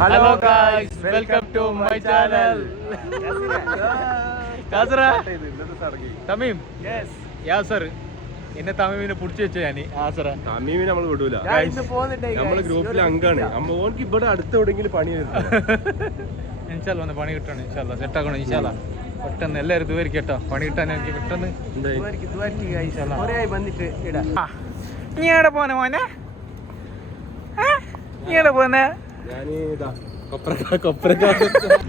Hello guys, welcome to my channel. Yasra, Tamim. Yes. Yasser. എന്നെ തമീമിനെ പിടിച്ചു വെച്ച ഞാൻ ആസറ തമീമിനെ നമ്മൾ വിടൂല. നമ്മള് ഗ്രൂപ്പിൽ അംഗാണ്. ഓർക്ക് ഇവിടെ അടുത്ത് എവിടെയെങ്കിലും പണി ഇൻഷാല്ലാ ഒന്ന് പണി കിട്ടണം. ഇൻഷാല്ലാ സെറ്റ് ആക്കണം. ഇൻഷാല്ലാ പെട്ടെന്ന് എല്ലാവരും ഇതുവരെ കേട്ടോ പണി കിട്ടാൻ എനിക്ക് പെട്ടെന്ന്. നീ എവിടെ പോന്നെ മോനെ? നീ എവിടെ പോന്നെ?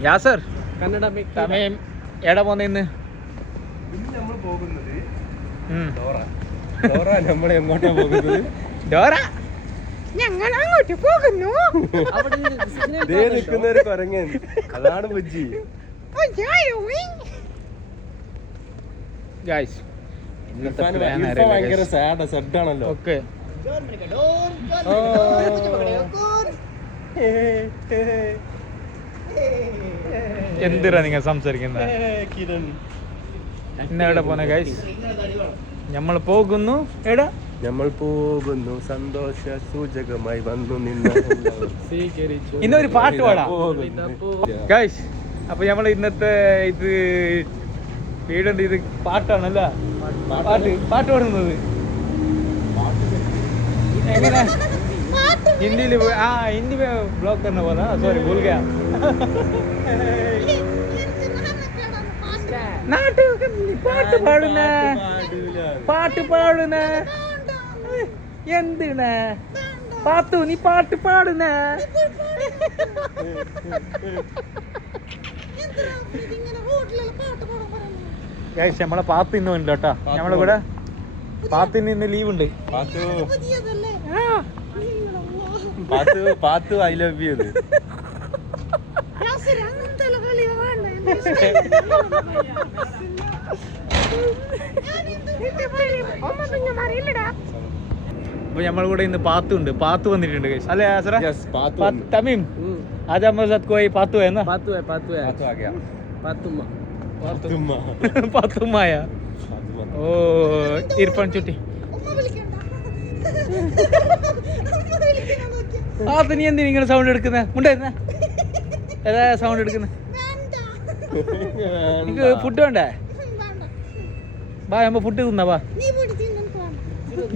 യാസർ കന്നഡ തമീം എവിടെ പോന്നെ ഇന്ന്? നമ്മൾ പോകുന്നത് നമ്മൾ എങ്ങോട്ടാ പോകുന്നത്? ഡോറ ഞങ്ങൾ അങ്ങോട്ട് പോകുന്നു. നിൽക്കുന്നൊരു കൊരങ്ങൻ, അതാണ് ബുജ്ജി. ഗൈസ് ഭയങ്കര സാഡ് സെഡാണല്ലോ. ഓക്കെ എന്തിനാ നിങ്ങൾ സംസാരിക്കുന്നത്? എവിടെ പോന്നെ ഗൈസ്? നമ്മൾ പോകുന്നു. എടാ നമ്മൾ പോകുന്നു സന്തോഷ സൂചകമായി വന്നു നിന്ന് സ്വീകരിച്ചു. ഇന്നൊരു പാട്ട് പാടാം ഗൈസ്. അപ്പൊ നമ്മൾ ഇന്നത്തെ ഇത് വീടുണ്ട്. ഇത് പാട്ടാണല്ല, പാട്ട് പാടുന്നത് എങ്ങനെ ഹിന്ദിയിൽ? ഹിന്ദി ബ്ലോഗ് करना बोला, सॉरी भूल गया. പാട്ട് പാടുന്ന എന്തിനാ പാത്തു നീ പാട്ട് പാടുന്ന? നമ്മളെ പാത്ത് ഇന്ന് ഉണ്ട് കേട്ടാ. നമ്മളെ കൂടെ പാത്തിന് ഇന്ന് ലീവ് ഉണ്ട്. പാത്തു ഐ ലവ് യു. അപ്പൊ നമ്മളെ കൂടെ ഇന്ന് പാത്തു ഉണ്ട്. പാത്തു വന്നിട്ടുണ്ട് അല്ലേ ആസറ? തമീം आज हमारे साथ कोई पातू है ना? पातू आ गया. പാത്തുമായ. ഓ ഇർഫാൻ ചുട്ടി. പാത്തു നീ എന്തിനാ ഇങ്ങനെ സൗണ്ട് എടുക്കുന്നത്? മുണ്ടായിരുന്ന ഏതാ സൗണ്ട് എടുക്കുന്നത്? എനിക്ക് ഫുഡ് വേണ്ടേ? ബാ നമ്മ ഫുഡ് തിന്നാ. ബാ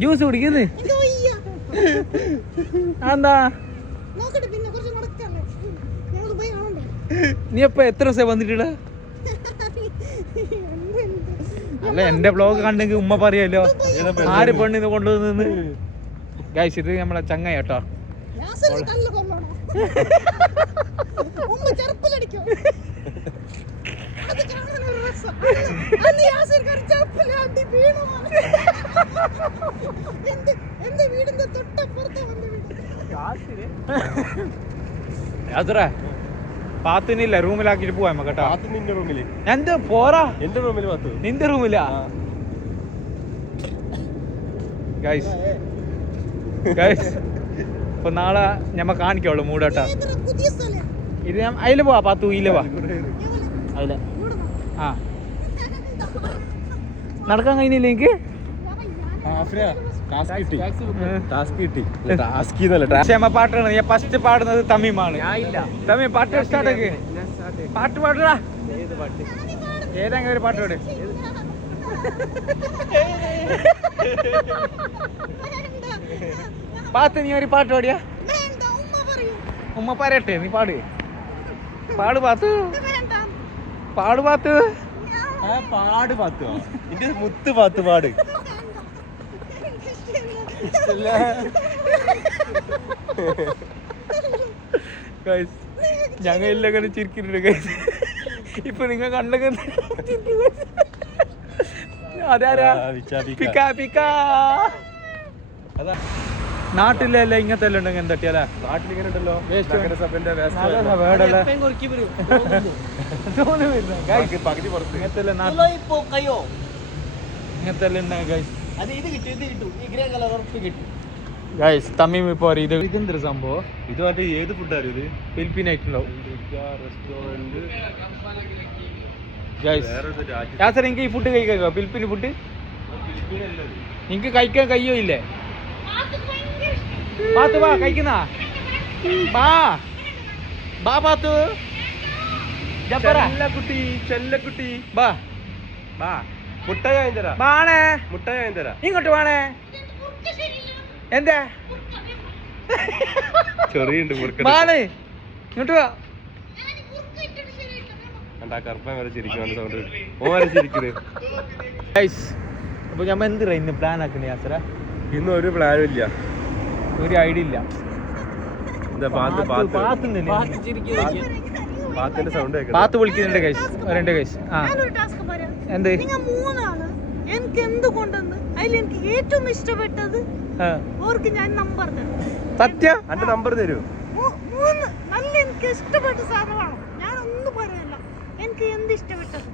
ജ്യൂസ് കുടിക്കുന്നത് എന്താ? നീ എപ്പ എത്ര ദിവസം വന്നിട്ടില്ല? അല്ല എന്റെ ബ്ലോഗ് കണ്ടെങ്കിൽ ഉമ്മ പറയാലോ ആര് പെണ്ണിന്ന് കൊണ്ടുവന്ന്. ഗൈസ് ഇത് നമ്മളെ ചങ്ങ കേട്ടോ. പാത്തിനില്ല റൂമിലാക്കിട്ട് പോവാ കേട്ടോ. നിന്റെ റൂമില് എന്ത് പോറാ? എന്റെ റൂമില് പാത്തു. നിന്റെ റൂമിലാ? ഗൈസ് ഇപ്പൊ നാളെ ഞമ്മ കാണിക്കുള്ളൂ മൂടട്ടാ. ഇത് ഞാൻ അതില് പോവാ പാത്തു. ഇല്ല വാ അതില. ആ നടക്കാൻ കഴിഞ്ഞില്ല എനിക്ക്. പാട്ടാണ് ഞാൻ ഫസ്റ്റ് പാടുന്നത് തമീമാണ്. തമീം പാട്ട് സ്റ്റാർട്ട് ആക്കി. പാട്ട് പാടുക. ഏതെങ്കിലും ഒരു പാട്ട് പാട്. പാത്ത് നീ ഒരു പാട്ട് പാടിയാ? ഉമ്മ പറയട്ടെ, നീ പാട്. പാട് പാത്തു, പാട് പാത്ത്. പാട് പാത്തു. നിന്റെ മുത്ത് പാത്ത് പാട്. ഞങ്ങ എല്ലാം ചിരിക്കുന്നുണ്ട് ഗൈസ്. ഇപ്പൊ നിങ്ങൾ കണ്ടൊക്കെ അതാരാ? നാട്ടിലല്ല ഇങ്ങനത്തെ എല്ലാം ഉണ്ടെങ്കിൽ എന്തട്ടിയാലേ? നാട്ടിലിങ്ങനെ ഉണ്ടല്ലോ ഇങ്ങനത്തെ എല്ലാം ഗൈസ്. തമീം ഇപ്പൊ ഇത് ഇതെന്തൊരു സംഭവം? ഇത് മറ്റേ ഏത് ഫുഡാണ് ഇത്? ഫിലിപ്പീൻ ആയിട്ടുണ്ടാവും റെസ്റ്റോറന്റ്. എനിക്ക് ഈ ഫുഡ് കഴിക്കാം. ഫിലിപ്പീൻ ഫുഡ് നിങ്ങക്ക് കഴിക്കാൻ കഴിയോ ഇല്ലേ? പാത്തു വാ കഴിക്കുന്ന വാ. ബാ പാത്തു ചെല്ലക്കുട്ടി ചെല്ലക്കുട്ടി ബാ ബാ മുട്ടായി വാങ്ങി തരാം ബാണേ മുട്ടായി വാങ്ങി തരാം ഇങ്ങോട്ട് വേണേ എന്താ ചെറിയുണ്ട് ബാണ് ഇങ്ങോട്ട് വാ കണ്ടാ കറുപ്പൻ വരെ ചിരിക്കുന്ന സൗണ്ട് ഓ വരെ ചിരിക്കുന്നത്. അപ്പൊ ഞമ്മ എന്തിനാ ഇന്ന് പ്ലാൻ ആക്കണേ യാത്ര? ഇന്നും ഒരു പ്ലാനും ഇല്ല. ഒരു ഐഡിയ ഇല്ല. എന്താ പാത്തിന്റെ സൗണ്ട് പാത്ത് വിളിക്കുന്നുണ്ട് ഗൈസ്. രണ്ട് ഗൈസ്. ആ എന്ത് എനിക്ക് എന്തുകൊണ്ടെന്ന് അതിൽ എനിക്ക് ഏറ്റവും ഇഷ്ടപ്പെട്ടത് ഓർക്ക് ഞാൻ നമ്പർ തരും. സത്യം എന്റെ നമ്പർ തരൂ. മൂന്ന് നല്ല എനിക്ക് ഇഷ്ടപ്പെട്ട സാധനമാണ്. ഞാൻ ഒന്നും പറയല്ല. എനിക്ക് എന്ത് ഇഷ്ടപ്പെട്ടത്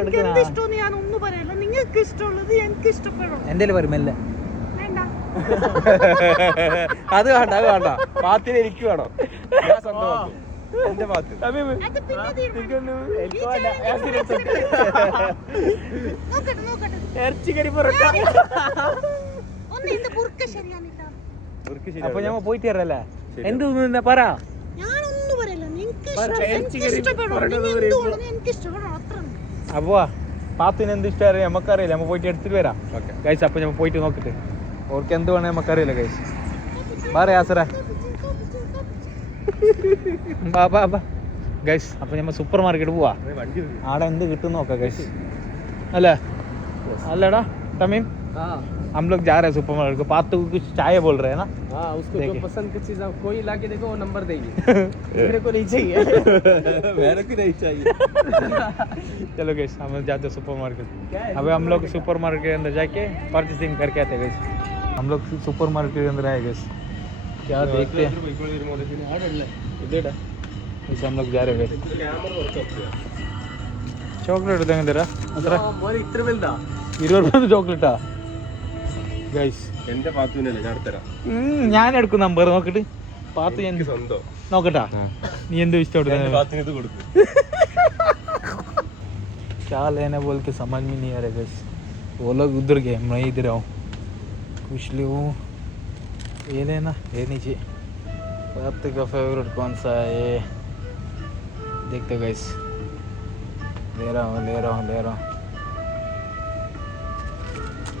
എനിക്ക് എന്ത് ഇഷ്ടമെന്ന് ഞാൻ ഒന്നും പറയല്ല. നിങ്ങൾക്ക് ഇഷ്ടമുള്ളത് എനിക്ക് ഇഷ്ടപ്പെടണം. എന്തേലും വരുമല്ല വേണ്ട അത് വേണ്ട അത് വേണ്ട. പാത്തിന് എനിക്ക് വേണം. ഞാൻ സ്വന്തമാക്കും എന്റെ പാത്ത്. അത് പിന്നെ തീരുമാനം. നോക്കട്ടെ ഒന്ന് എന്റെ ബുർക്ക ശരിയാണിട്ടാ. അപ്പൊ ഞാൻ പോയിട്ട് തരല്ലേ? എന്ത് പറ. ഞാനൊന്നും പറയല്ല. നിങ്ങൾക്ക് ഇഷ്ടപ്പെടണം. എനിക്ക് ഇഷ്ടപ്പെടണം. അത്ര അപ്പൊ പാത്തിന് എന്ത് ഇഷ്ടം നമുക്കറിയില്ല. നമ്മ പോയിട്ട് എടുത്തിട്ട് വരാം ഗൈസ്. അപ്പൊ നമ്മൾ പോയിട്ട് നോക്കിട്ട് ഓർക്ക് എന്ത് വേണേ നമുക്കറിയില്ല ഗൈസ്. പറയാ ആസറ ബാ ബാ ബാ ഗൈസ്. അപ്പൊ നമ്മൾ സൂപ്പർ മാർക്കറ്റ് പോവാ. ആടെ എന്ത് കിട്ടും നോക്കാം ഗൈസ്. അല്ലേ अल्लाड़ा तमीम हम लोग जा रहे हैं सुपर मार्केट को. पातू कुछ चाय बोल रहे हैं ना? हाँ, उसको जो पसंद की चीज कोई ला के देखो वो नंबर देगी. मेरे को नहीं चाहिए. मेरे को नहीं चाहिए. चलो गाइस हम जाते हैं सुपर मार्केट. अबे हम लोग सुपर मार्केट के अंदर जाके परचेसिंग करके आते हैं गाइस. हम लोग सुपर मार्केट के अंदर आए गाइस. क्या देखते हैं इस हम लोग जा रहे हैं गाइस. ചോക്ലേറ്റ് എടുത്ത് എങ്ങനെ തരാ? ഇത്ര വലുതാ? 20 ചോക്ലേറ്റാ ഗൈസ്. എന്റെ പാത്തുവിനല്ലേ ഞാൻ തരാം. ഞാൻ എടുക്കും നമ്പർ നോക്കിട്ട്. പാത്തു ഞാൻ സ്വന്തം നോക്കട്ടാ. നീ എന്ത് ഇഷ്ടപ്പെട്ടു? പാത്തിന് ഇത് കൊടുക്കും. क्या लेना बोल के समझ में नहीं आ रहा गैस. वो लोग उधर गए, मैं इधर आऊँ. कुछ ले वो ये लेना ये नीचे. पातू का फेवरेट कौन सा है ये देखते गैस. ले रहा हूँ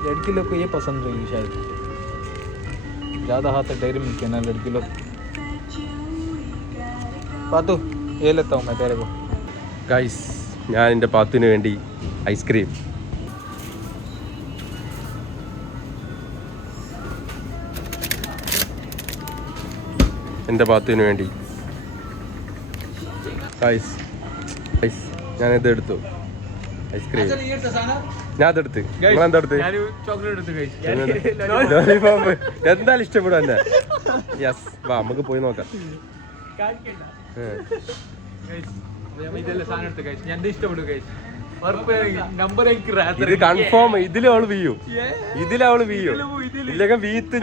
लड़की लोग को ये पसंद रहेगी शायद. ज़्यादा हाथ है डेयरी मिल्क है ना लड़की लोग. पातू ये लेता हूँ मैं तेरे को. ഗൈസ് ഞാൻ എൻ്റെ പാത്തുവിന് വേണ്ടി ഐസ്ക്രീം. എൻ്റെ പാത്തുവിന് വേണ്ടി ഗൈസ് ഞാനിത് എടുത്തു ഐസ്ക്രീം. ഞാൻ അതെടുത്ത്. നിങ്ങളെന്തെടുത്ത്? ലോലിപോപ്പ് എന്തായാലും ഇഷ്ടപ്പെടും എന്നെ. യെസ് വാ നമുക്ക് പോയി നോക്കാം. ഇത് കൺഫേം. ഇതിലവള് വീയും. ഇല്ലെങ്കിൽ വീത്തും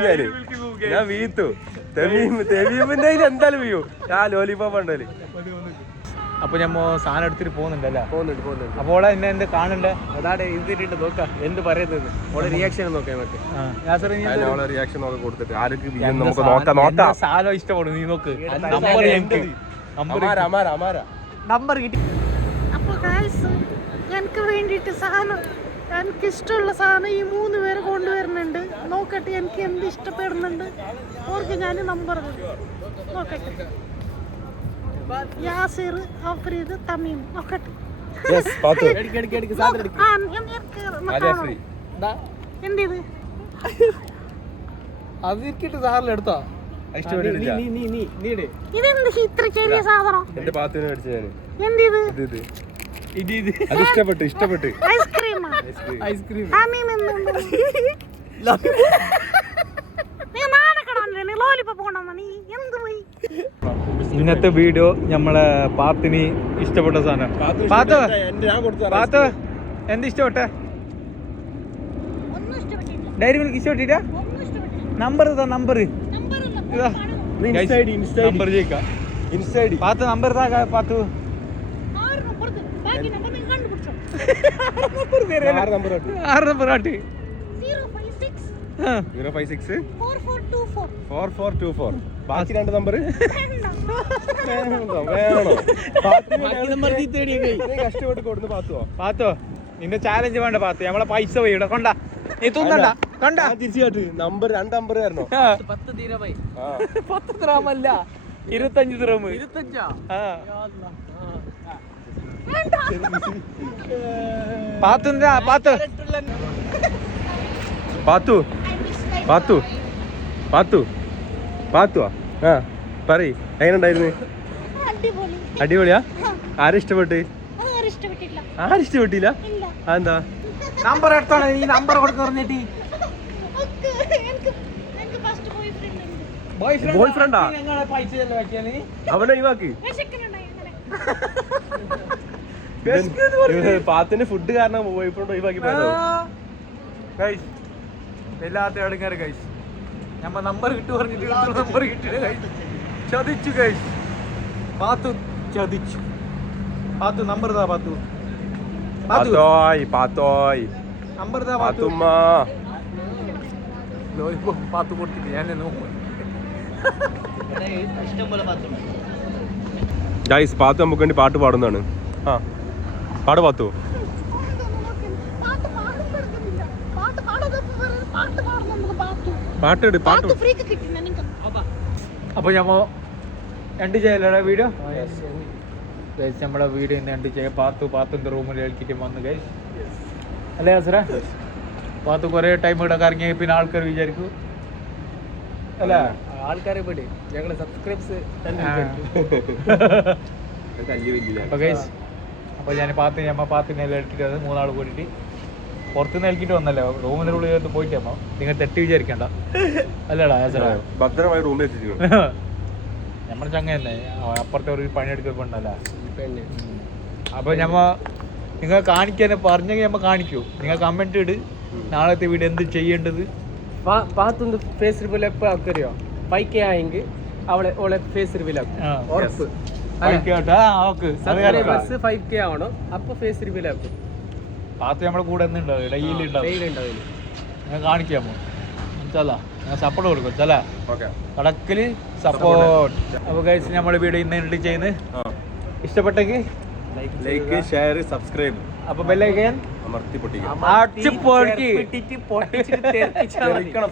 ഞാൻ വീത്തു. തെമീമിന്റെ എന്തായാലും വീയും. ആ ലോലിപോപ്പ് ഉണ്ടല്ലേ. അപ്പൊ ഞമ്മ സാധനം എടുത്തിട്ട് പോകുന്നുണ്ടല്ലേ? പോകുന്നുണ്ട്. അപ്പോൾ എന്നെ എന്ത് കാണണ്ടേ? അതാണ് ഇതിട്ട് നോക്കാം എന്ത് പറയുന്നത്. ഓളെ റിയാക്ഷൻ നോക്കാം നമുക്ക്. റിയാക്ഷൻ നോക്കി കൊടുത്തിട്ട് ആർക്ക് നമുക്ക് നോക്കാം. സാധനം ഇഷ്ടപ്പെടും നീ നോക്ക്. നമ്പർ കിട്ടി. അപ്പൊ ഗൈസ് എനിക്ക് വേണ്ടിയിട്ട് സാധനം എനിക്ക് ഇഷ്ടമുള്ള സാധനം ഈ 3 പേര് കൊണ്ടുവരുന്നുണ്ട്. നോക്കട്ടെ എനിക്ക് എന്ത് ഇഷ്ടപ്പെടുന്നുണ്ട്. അവർക്ക് ഞാൻ നമ്പർ നോക്കട്ടെ. യാസിർ, അഫ്രീദ്, തമീം. നോക്കട്ടെ എന്ത് അതിരിക്കട്ട് സാറിൽ എടുത്തോ? ഇതെന്ത് ഇത്ര ചെറിയ സാധനം? എന്റെ പാത്തുവിനെ മേടിച്ചു ഞാൻ. എന്ത് ഇഷ്ടപ്പെട്ട് ഐസ്ക്രീം തമീം എന്തുണ്ട്? നീ നാണക്കടല്ലേ ലോലിപോപ്പ് കൊണ്ടുവന്ന നീ എന്ത് പോയി? ഇന്നത്തെ വീഡിയോ നമ്മളെ പാത്തിന് ഇഷ്ടപ്പെട്ട സാധനം. പാത്ത് എന്ത് ഇഷ്ടപ്പെട്ടെ? ഒന്നും ഇഷ്ടപ്പെട്ടില്ല. ഡയറി മിൽക്ക് ഇഷ്ടപ്പെട്ടില്ല? ഒന്നും ഇഷ്ടപ്പെട്ടില്ല. നമ്പർ ഇതാ നമ്പർ നമ്പർ ജയിക്കാം. പാത്ത് നമ്പർ താ പാത്തു. 6 നമ്പർ ബാക്കി നമ്പർ നിങ്ങൾ കണ്ടുപിടിച്ചോ. 6 നമ്പർ ആട്ട് 056 056 4424 4424. ബാക്കി 2 നമ്പർ കഷ്ടപ്പെട്ട് കൊടുന്ന് പാത്തുവോ പാത്തോ നിന്റെ ചാലഞ്ച് വേണ്ട പാത്തു നമ്മളെ പൈസ പോയി ഇവിടെ കൊണ്ട നീ തിന്നണ്ട കണ്ട തിരിച്ചു കാട്ട് നമ്പർ 2 നമ്പർ തരണോ 10 ദിറമായി 10 ദ്രാമല്ല 25 ദ്രാം 25 പാത്തുണ്ടാ പാത്തു പാത്തു പാത്തു പാത്തു പാത്തുവാ ആ പറയ് എങ്ങനെയുണ്ടായിരുന്നു അടിപൊളി അടിപൊളിയാ ആരും ഇഷ്ടപ്പെട്ട് ആരും ഇഷ്ടപ്പെട്ടില്ല ആരും ഇഷ്ടപ്പെട്ടില്ല ഇല്ല അതെന്താ നമ്പർ എടുത്തോളെ നീ നമ്പർ കൊടുക്ക പറഞ്ഞിട്ട് എനിക്ക് ഫസ്റ്റ് ബോയ് ഫ്രണ്ട് ഉണ്ട് Boyfriend ആ? ഞങ്ങളെ പൈസ ചെലവാക്കിയാല് അവനെ ഒഴിവാക്കി വിശക്കുന്നുണ്ടായി അങ്ങനെ പാത്തിന്റെ ഫുഡ് കാരണം ബോയ് ഫ്രണ്ട് ഒഴിവാക്കി പോയതോ ഗൈസ് വല്ലാത്ത എടുക്കാറ് ഗൈസ് നമ്മ നമ്പർ കിട്ടു പറഞ്ഞിട്ട് നമ്പർ കിട്ടില്ല ഗൈസ് ചതിച്ചു ഗൈസ് പാത്തു ചതിച്ചു പാത്തു നമ്പർ താ പാത്തു പാത്തു പാത്തോയ് പാത്തോയ് നമ്പർ താ പാത്തു പാത്തുമ്മ ലോലിപ്പോ പാത്തു കൊടുത്തിട്ട് ഞാൻ നോക്കും ഗൈസ് പാത്തു നമുക്ക് വേണ്ടി പാട്ട് പാടുന്നതാണ് ആ പാട് പാത്തു പാട്ട് പാടുന്നില്ല പാട്ട് പാടാതെ പാട്ട് പാടുന്നു പാത്തു പാട്ട് പാത്തു ഫ്രീക്ക് കിട്ടില്ല നിങ്ങൾക്ക് അപ്പൊ ഞമ്മ എൻഡ് ചെയ്യലടാ വീഡിയോ ഗൈസ് നമ്മളെ വീഡിയോ ഇന്ന് എൻഡ് ചെയ്യാം പാത്തുന്റെ റൂമിൽ കളിക്കിട്ട് വന്ന് ഗൈസ് അല്ലേ ഹസറ പാത്തു കുറേ ടൈം ഇവിടെ കറങ്ങി പിന്നെ ആൾക്കാർ വിചാരിക്കും അല്ല ആൾക്കാരെ വിട് ഞങ്ങള് സബ്സ്ക്രൈബ്സ് അപ്പൊ ഗൈസ് അപ്പൊ ഞാൻ പാത്തിനെ എടുത്തിട്ട് അത് 3 ആൾ കൂടിയിട്ട് പുറത്തുനിന്ന് നൽകിയിട്ട് വന്നല്ലേ റൂമിന്റെ ഉള്ളിൽ പോയിട്ട് അമ്മ നിങ്ങൾ തെറ്റി വിചാരിക്കണ്ട അല്ലടാ ഹസറ ഭദ്രമായി റൂമിൽ എത്തിച്ചു നമ്മുടെ ചങ്ങയല്ലേ അപ്പുറത്തെ ഒരു പണിയെടുക്കണ്ടല്ല പെണ്ണ് അപ്പൊ നിങ്ങൾ കാണിക്കാൻ പറഞ്ഞെങ്കിൽ നമ്മ കാണിക്കൂ നിങ്ങൾ കമന്റ് ഇട് നാളത്തെ വീഡിയോ എന്ത് ചെയ്യേണ്ടത് പാത്തുണ്ട് ഫേസ് റിവീൽ എപ്പോ ആക്കറിയോ 5K ആയെങ്കിൽ അവളെ ഫേസ് റിവീൽ ആക്കും ഉറപ്പ് സബ്സ്ക്രൈബേഴ്സ് 5K ആവണം അപ്പൊ ഫേസ് റിവീൽ ആക്കും പാത്ത് നമ്മളെ കൂടെ ഉണ്ടാവും ഡെയിലി ഉണ്ടാവും നിങ്ങൾ കാണിക്കാമോ നിങ്ങൾ സപ്പോർട്ട് കൊടുക്കും ചല ഓക്കെ കടക്കല് സപ്പോർട്ട് അപ്പൊ ഗൈസ് നമ്മൾ വീഡിയോ ഇന്ന് എൻഡ് ചെയ്യുന്നത് ഇഷ്ടപ്പെട്ടെങ്കിൽ ലൈക്ക് ഷെയർ സബ്സ്ക്രൈബ് അപ്പൊ ബെല്ലൈക്കൻ അമർത്തി പൊട്ടിക്കണം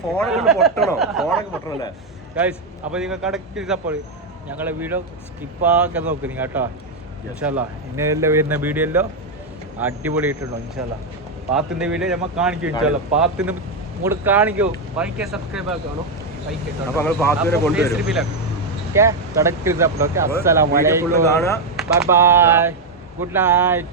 ഫോണൊക്കെ പൊട്ടണോ ഫോണൊക്കെ പൊട്ടണല്ലേ ഗൈസ് അപ്പൊ നിങ്ങൾ കടക്കല് സപ്പോർട്ട് ഞങ്ങളെ വീഡിയോ സ്കിപ്പാക്കാൻ നോക്ക് നിങ്ങൾ കേട്ടോ ഇൻഷാല്ലാ ഇന്നെല്ലാം വരുന്ന വീഡിയോ എല്ലാം അടിപൊളിയായിട്ടുണ്ടോ ഇൻഷാല്ലാ പാത്തിന്റെ വീഡിയോ നമ്മൾ കാണിക്കും ഇൻഷാല്ലാ പാത്തിന് കൂടെ കാണിക്കൂ 5K സബ്സ്ക്രൈബ് ആക്കണോ 5K അപ്പൊ ഞങ്ങൾ പാത്തുവിനെ കൊണ്ടുവരും ഓക്കെ കടക്കല് സപ്പോർട്ട് ഓക്കെ അസ്സലാമു അലൈക്കും കാണുക ബൈ ബൈ ഗുഡ് നൈറ്റ്